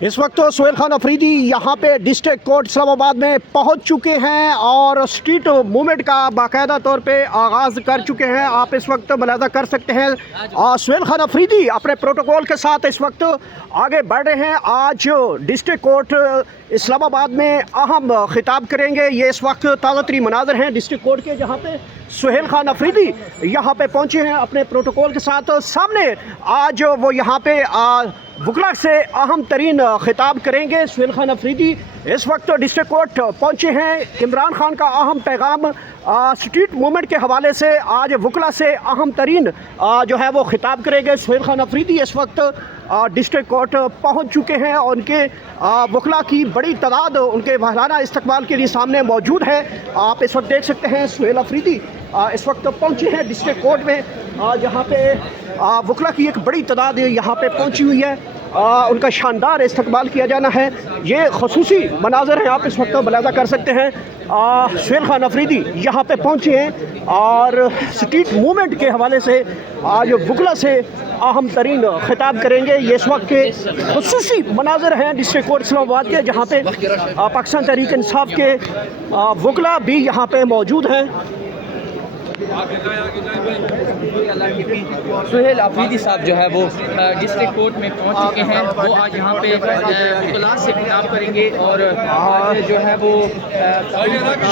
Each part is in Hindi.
इस वक्त तो सोहेल खान अफरीदी यहाँ पे डिस्ट्रिक्ट कोर्ट इस्लामाबाद में पहुँच चुके हैं और स्ट्रीट मूवमेंट का बाकायदा तौर पे आगाज़ कर चुके हैं। आप इस वक्त मुलाज़ा कर सकते हैं सोहेल खान अफरीदी अपने प्रोटोकॉल के साथ इस वक्त आगे बढ़ रहे हैं। आज डिस्ट्रिक्ट कोर्ट इस्लामाबाद में अहम खिताब करेंगे। ये इस वक्त ताज़ा तरीन मनाज़र हैं डिस्ट्रिक्ट कोर्ट के, जहाँ पे सोहेल खान अफरीदी यहाँ पे पहुँचे हैं अपने प्रोटोकॉल के साथ। सामने आज वो यहाँ पे वकला से अहम तरीन खिताब करेंगे। सोहेल खान अफरीदी इस वक्त डिस्ट्रिक्ट कोर्ट पहुँचे हैं। इमरान खान का अहम पैगाम स्ट्रीट मूवमेंट के हवाले से आज वकला से अहम तरीन जो है वो खिताब करेंगे। सोहेल खान अफरीदी इस वक्त डिस्ट्रिक्ट कोर्ट पहुंच चुके हैं और उनके वकला की बड़ी तादाद उनके वहराना इस्तकबाल के लिए सामने मौजूद है। आप इस वक्त देख सकते हैं सोहेल अफरीदी इस वक्त पहुंचे हैं डिस्ट्रिक्ट कोर्ट में, जहां पे वकला की एक बड़ी तादाद यहाँ पे पहुंची हुई है। उनका शानदार इस्तकबाल किया जाना है। ये खसूसी मनाज़र हैं, आप इस वक्त मुलाज़ा कर सकते हैं। सोहेल खान अफरीदी यहाँ पे पहुँचे हैं और स्ट्रीट मूवमेंट के हवाले से आज वकला से अहम तरीन खिताब करेंगे। ये इस वक्त के खसूसी मनाज़र हैं डिस्ट्रिक्ट कोर्ट इस्लामाबाद के, जहाँ पे पाकिस्तान तहरीक इंसाफ के वकला भी यहाँ पे मौजूद हैं। सोहेल अफरीदी साहब जो है वो डिस्ट्रिक्ट कोर्ट में पहुंच चुके हैं। वो आज यहाँ पे क्लास से खिताब करेंगे और जो है वो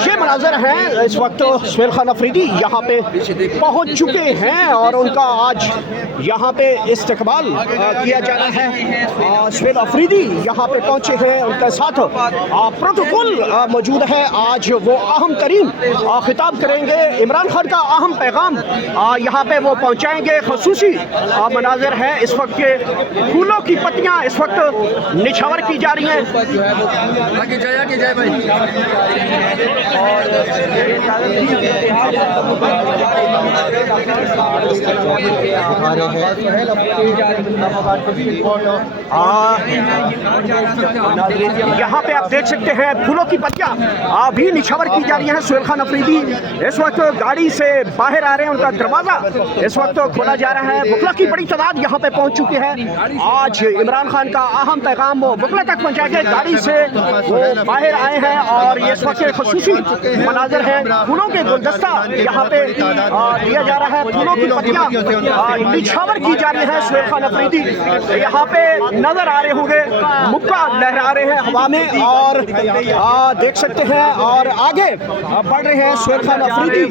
ये मनाज़र हैं। इस वक्त सोहेल खान अफरीदी यहाँ पे पहुँच चुके हैं और उनका आज यहाँ पे इस्तकबाल किया जाना है। सोहेल अफरीदी यहाँ पे पहुँचे हैं, उनके साथ प्रोटोकॉल मौजूद है। आज वो अहम तरीन खिताब करेंगे। इमरान खान का अहम पैगाम यहाँ पे वो पहुँचाएंगे। खसूसी मनाज़र है इस वक्त के, फूलों की पत्तियाँ इस वक्त निछावर की जा रही हैं। यहाँ पे आप देख सकते हैं फूलों की पत्तियाँ भी निछावर की जा रही हैं। सोहेल खान अफरीदी इस वक्त गाड़ी से बाहर आ रहे हैं, उनका दरवाज़ा इस वक्त खोला जा रहा है। वकला की बड़ी तादाद यहाँ पे पहुँच चुकी है। आज इमरान खान का अहम पैगाम वकला तक पहुँचाएंगे। गाड़ी से वो बाहर आए हैं और ये इस वक्त खसूसी मनाज़र है। फूलों के गुलदस्ता यहाँ पे दिया जा रहा है। फूलों की पत्तियाँ निछावर की जा रही है। सोहेल खान अफरीदी यहाँ पे नजर आ रहे होंगे, मुक्का लहरा रहे हैं हवा में और देख सकते हैं और आगे बढ़ रहे हैं। सोहेल खान अफरीदी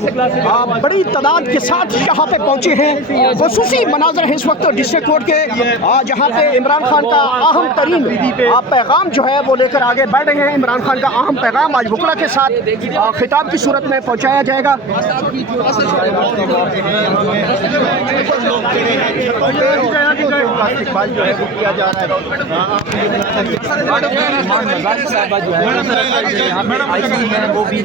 बड़ी तादाद के साथ यहाँ पे पहुँचे हैं। खसूसी मनाज़र है इस वक्त डिस्ट्रिक्ट कोर्ट के, जहाँ पे इमरान खान का अहम तरीन पैगाम जो है वो लेकर आगे बढ़ रहे हैं। इमरान खान का अहम पैगाम आज वकला के साथ खिताब की सूरत में पहुँचाया जाएगा। इस्तेमाल जो है वो किया जा रहा है। वो भी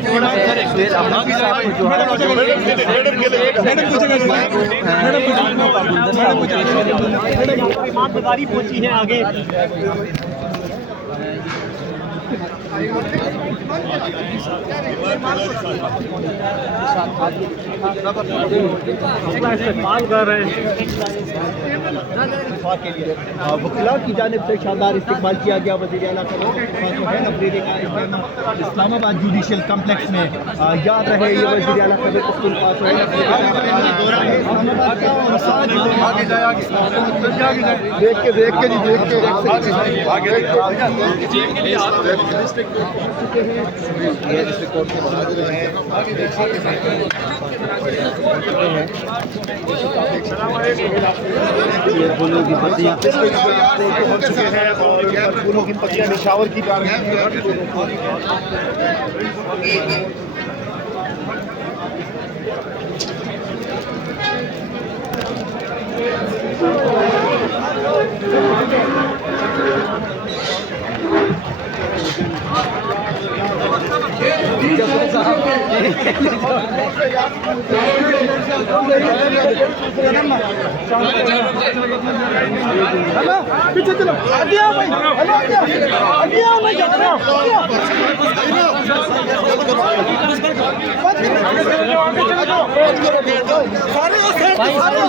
पहुंची है आगे। इस्तेमाल कर रहे हैं वकला की जानिब से शानदार इस्तेमाल किया गया। वज़ीर आला का सोहेल अफरीदी का इस्लामाबाद जुडिशल कम्प्लेक्स में याद रहे। ये वज़ीर आला का देख के फूलों की पत्तियाँ हो चुके हैं और फूलों की पत्तियाँ निछावर की जा रही हैं। हेलो पीछे चलो, आगे आओ भाई, हेलो आगे आओ मैं जा रहा हूँ। सारे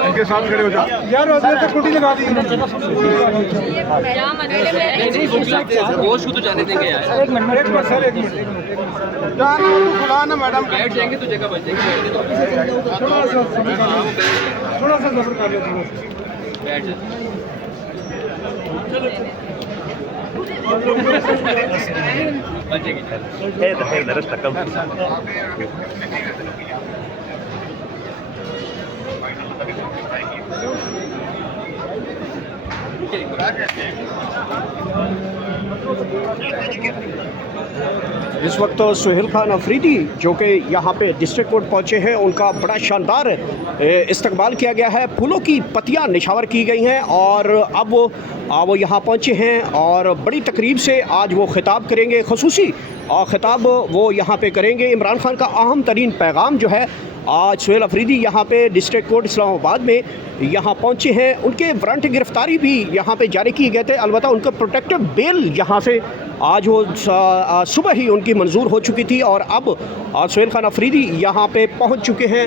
इनके साथ खड़े हो जाओ यार, उसने तो कुटी लगा दी। वो शुद्ध जाने देंगे यार। एक मिनट सर, एक मिनट खुला ना मैडम, बैठ जाएंगे तो जगह बच जाएगी। थोड़ा सा सफर कर लो, बैठ जाए। इस वक्त सुहेल खान अफरीदी जो कि यहाँ पे डिस्ट्रिक्ट कोर्ट पहुँचे हैं, उनका बड़ा शानदार इस्तकबाल किया गया है। फूलों की पत्तियाँ निछावर की गई हैं और अब वो यहाँ पहुँचे हैं और बड़ी तकरीब से आज वो खिताब करेंगे। खसूसी खिताब वो यहाँ पे करेंगे। इमरान खान का अहम तरीन पैगाम जो है, आज सुहेल अफरीदी यहाँ पे डिस्ट्रिक्ट कोर्ट इस्लामाबाद में यहाँ पहुँचे हैं। उनके वारंट गिरफ्तारी भी यहाँ पे जारी किए गए थे, अलबत्ता उनका प्रोटेक्टिव बेल यहाँ से आज वो सुबह ही उनकी मंजूर हो चुकी थी और अब सुहेल खान अफरीदी यहाँ पे पहुँच चुके हैं।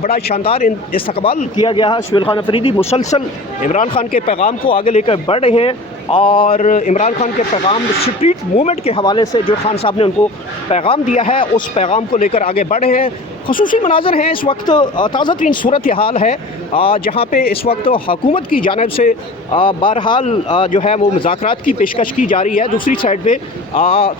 बड़ा शानदार इस्तकबाल किया गया है। सुहेल खान अफरीदी मुसलसल इमरान खान के पैगाम को आगे लेकर बढ़ रहे हैं और इमरान खान के पैगाम स्ट्रीट मूवमेंट के हवाले से जो खान साहब ने उनको पैगाम दिया है, उस पैगाम को लेकर आगे बढ़ रहे हैं। खसूसी मनाज़र हैं इस वक्त, ताज़ा तरीन सूरत हाल है जहाँ पे इस वक्त हुकूमत की जानिब से बहरहाल जो है वो मुज़ाकरात की पेशकश की जा रही है। दूसरी साइड पे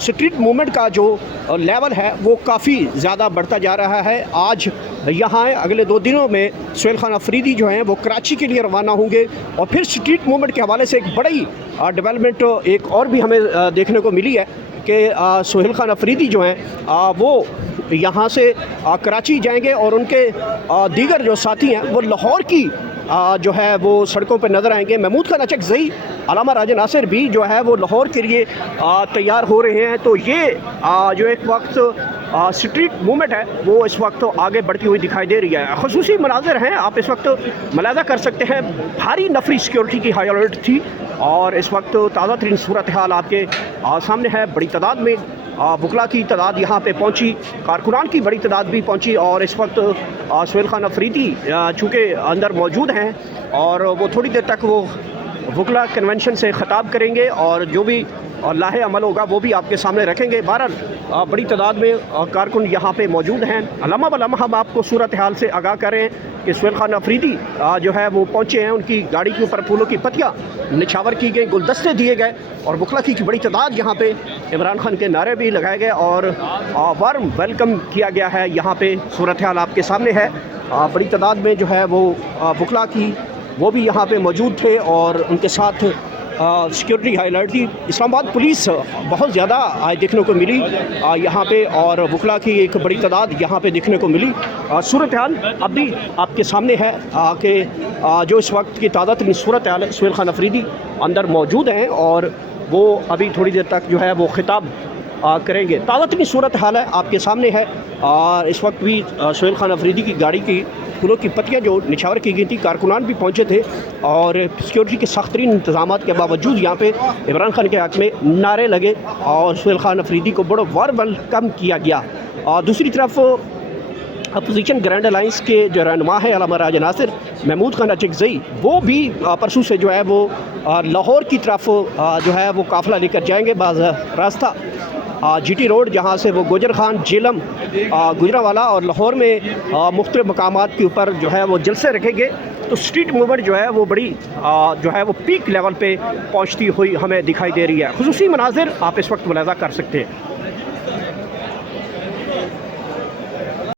स्ट्रीट मूवमेंट का जो लेवल है वो काफ़ी ज़्यादा बढ़ता जा रहा है। आज यहाँ अगले 2 दिनों में सुहेल खान अफरीदी जो हैं वो कराची के लिए रवाना होंगे और फिर स्ट्रीट मूवमेंट के हवाले से एक बड़ी डेवलपमेंट एक और भी हमें देखने को मिली है कि सुहेल खान अफरीदी जो हैं वो यहाँ से कराची जाएंगे और उनके दीगर जो साथी हैं वो लाहौर की जो है वो सड़कों पर नज़र आएंगे। महमूद खान अचकज़ई, अल्लामा राजा नासिर भी जो है वो लाहौर के लिए तैयार हो रहे हैं। तो ये जो एक वक्त स्ट्रीट मूवमेंट है वो इस वक्त आगे बढ़ती हुई दिखाई दे रही है। खसूसी मनाज़र हैं, आप इस वक्त मुलाहिज़ा कर सकते हैं। भारी नफरी सिक्योरिटी की हाई अलर्ट थी और इस वक्त ताज़ा तरीन सूरत हाल आपके सामने है। बड़ी तादाद में वकला की तादाद यहाँ पे पहुँची, कारकुनान की बड़ी तादाद भी पहुँची और इस वक्त सुहेल खान अफरीदी चूँकि अंदर मौजूद हैं और वो थोड़ी देर तक वो वकला कन्वेंशन से ख़िताब करेंगे और जो भी लाहे अमल होगा वो भी आपके सामने रखेंगे। बहरहाल बड़ी तादाद में कारकुन यहाँ पे मौजूद हैं। लम्हा ब लम्हा हम आपको सूरत हाल से आगाह करें कि सुहेल खान अफरीदी जो है वो पहुँचे हैं। उनकी गाड़ी के ऊपर फूलों की पत्तियाँ निछावर की गई, गुलदस्ते दिए गए और वकला की बड़ी तादाद यहाँ पे इमरान खान के नारे भी लगाए गए और वार्म वेलकम किया गया है। यहाँ पे सूरत हाल आपके सामने है। बड़ी तादाद में जो है वो वकला की वो भी यहाँ पे मौजूद थे और उनके साथ सिक्योरिटी हाई अलर्ट थी। इस्लामाबाद पुलिस बहुत ज़्यादा देखने को मिली यहाँ पे और वकला की एक बड़ी तादाद यहाँ पे देखने को मिली। सूरत हाल अब भी आपके सामने है कि जो इस वक्त की ताज़ा तरीन सूरत हाल है, सुहेल खान अफरीदी अंदर मौजूद हैं और वो अभी थोड़ी देर तक जो है वो खिताब करेंगे। ताज़ा तरीन सूरत हाल है आपके सामने है और इस वक्त भी सुहेल खान अफरीदी की गाड़ी की फूलों की पत्तियाँ जो निछावर की गई थी, कारकुनान भी पहुँचे थे और सिक्योरिटी के सख्त तरीन इंतजाम के बावजूद यहाँ पे इमरान खान के हक़ में नारे लगे और सुहेल खान अफरीदी को बड़ा वार्म वेलकम किया गया। और दूसरी तरफ अपोजिशन ग्रैंड अलाइंस के जो रहनुमा है अल्लामा राजा नासिर, महमूद खान अचकज़ई, वो भी परसों से जो है वो लाहौर की तरफ जो है वो काफ़िला लेकर जाएंगे। बाज़ रास्ता GT रोड जहाँ से वो गुजर खान, जेलम, गुजरावाला और लाहौर में मुख्तलिफ मकामात के ऊपर जो है वो जलसे रखेंगे। तो स्ट्रीट मूवमेंट जो है वो बड़ी जो है वो पीक लेवल पे पहुँचती हुई हमें दिखाई दे रही है। खुसूसी मनाज़िर आप इस वक्त मुलाहिज़ा कर सकते हैं।